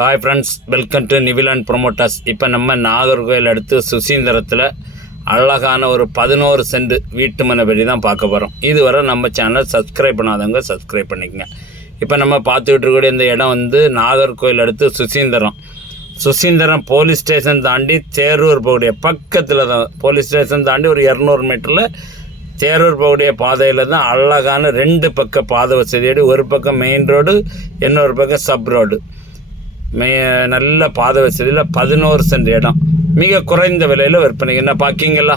Hi friends welcome to Nivilan promoters இப்போ நம்ம நாகர்கோவில் அடுத்து சுசீந்திரத்தில் அழகான ஒரு பதினோரு சென்ட் வீட்டு மனை தான் பார்க்க போகிறோம் இதுவரை நம்ம சேனல் சப்ஸ்கிரைப் பண்ணாதவங்க சப்ஸ்கிரைப் பண்ணிக்கங்க. இப்போ நம்ம பார்த்துக்கிட்டு இருக்கக்கூடிய இந்த இடம் வந்து நாகர்கோவில் அடுத்து சுசீந்திரம். சுசீந்திரம் போலீஸ் ஸ்டேஷன் தாண்டி தேரூர் போகக்கூடிய பக்கத்தில் தான். போலீஸ் ஸ்டேஷன் தாண்டி ஒரு இரநூறு மீட்டரில் தேரூர் போகக்கூடிய பாதையில் தான் அழகான ரெண்டு பக்க பாதை வசதியோடு ஒரு பக்கம் மெயின் ரோடு இன்னொரு பக்கம் சப் ரோடு மே நல்ல பாதை வசதியில் பதினோரு சென்ட் இடம். மிக குறைந்த விலையில் விற்பனை. என்ன பார்க்கிங்களா?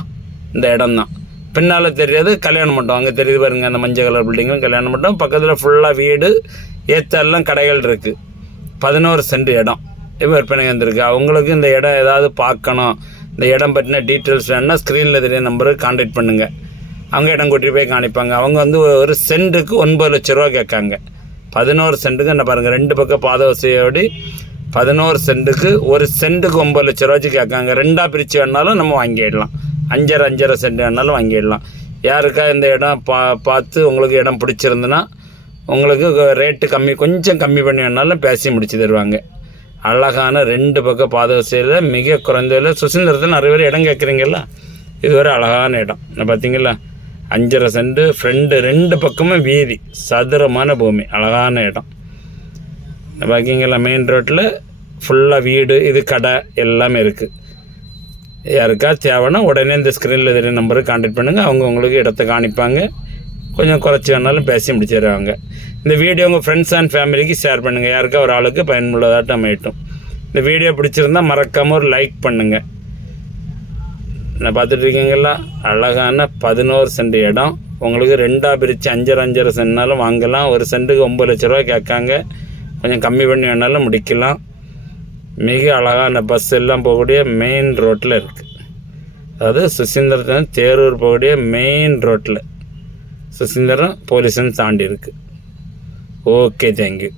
இந்த இடம் தான் பின்னால் தெரியாது கல்யாண மண்டபம். அங்கே தெரியுது பாருங்க அந்த மஞ்சள் கலர் பில்டிங்கும் கல்யாண மண்டபம். பக்கத்தில் ஃபுல்லாக வீடு ஏத்தெல்லாம் கடைகள் இருக்குது பதினோரு சென்ட் இடம். இப்போ விற்பனை வந்திருக்கு. அவங்களுக்கு இந்த இடம் ஏதாவது பார்க்கணும். இந்த இடம் பற்றின டீட்டெயில்ஸ் வேணுன்னா ஸ்க்ரீனில் தெரிய நம்பருக்கு காண்டாக்ட் பண்ணுங்கள் அவங்க இடம் கூட்டிகிட்டு போய் காணிப்பாங்க அவங்க வந்து ஒரு சென்ட்டுக்கு ஒன்பது லட்ச ரூபா கேட்காங்க. பதினோரு சென்ட்டுக்கு என்ன பாருங்கள் ரெண்டு பக்கம் பாத வசதியோடு பதினோரு சென்ட்டுக்கு ஒரு சென்ட்டுக்கு ஒம்பது லட்ச ரூபாய்க்கு கேட்காங்க. ரெண்டாக பிரித்து வேணாலும் நம்ம வாங்கிடலாம். அஞ்சரை அஞ்சரை சென்ட் வேணாலும் வாங்கிடலாம். யாருக்கா இந்த இடம் பா பார்த்து உங்களுக்கு இடம் பிடிச்சிருந்துன்னா உங்களுக்கு ரேட்டு கம்மி கொஞ்சம் கம்மி பண்ணி வேணாலும் பேசி முடிச்சு தருவாங்க. அழகான ரெண்டு பக்கம் பாதவசையில் மிக குறைந்ததில் சுசீந்திரத்தில் நிறைய பேர் இடம் கேட்குறீங்களா இது ஒரு அழகான இடம். என்ன பார்த்தீங்களா? அஞ்சரை சென்ட் ஃப்ரெண்டு ரெண்டு பக்கமும் வீதி. சதுரமான பூமி. அழகான இடம். இந்த மெயின் ரோட்டில் ஃபுல்லாக வீடு இது கடை எல்லாமே இருக்குது யாருக்கா தேவைன்னா உடனே இந்த ஸ்க்ரீனில் தெரிய நம்பருக்கு காண்டாக்ட் பண்ணுங்கள் அவங்க உங்களுக்கு இடத்த காணிப்பாங்க. கொஞ்சம் குறைச்சி வேணாலும் பேசி முடிச்சிடுவாங்க இந்த வீடியோ உங்கள் ஃப்ரெண்ட்ஸ் அண்ட் ஃபேமிலிக்கு ஷேர் பண்ணுங்கள் யாருக்கா ஒரு ஆளுக்கு பயனுள்ளதாட்டம் அமையட்டும் இந்த வீடியோ பிடிச்சிருந்தா மறக்காமல் ஒரு லைக் பண்ணுங்கள் நான் பார்த்துட்டு இருக்கீங்களா அழகான பதினோரு சென்ட் இடம். உங்களுக்கு ரெண்டாக பிரித்து அஞ்சரை அஞ்சரை சென்ட்னாலும் வாங்கலாம். ஒரு சென்ட்டுக்கு ஒம்பது லட்ச ரூபா கேட்காங்க. கொஞ்சம் கம்மி பண்ணி வேணாலும் முடிக்கலாம். மிக அழகான பஸ் எல்லாம் போகக்கூடிய மெயின் ரோட்டில் இருக்குது அதாவது சுசீந்திரத்தில் தேரூர் போகக்கூடிய மெயின் ரோட்டில் சுசீந்திரம் போலீஸ்ன்னு தாண்டி இருக்குது ஓகே தேங்க்யூ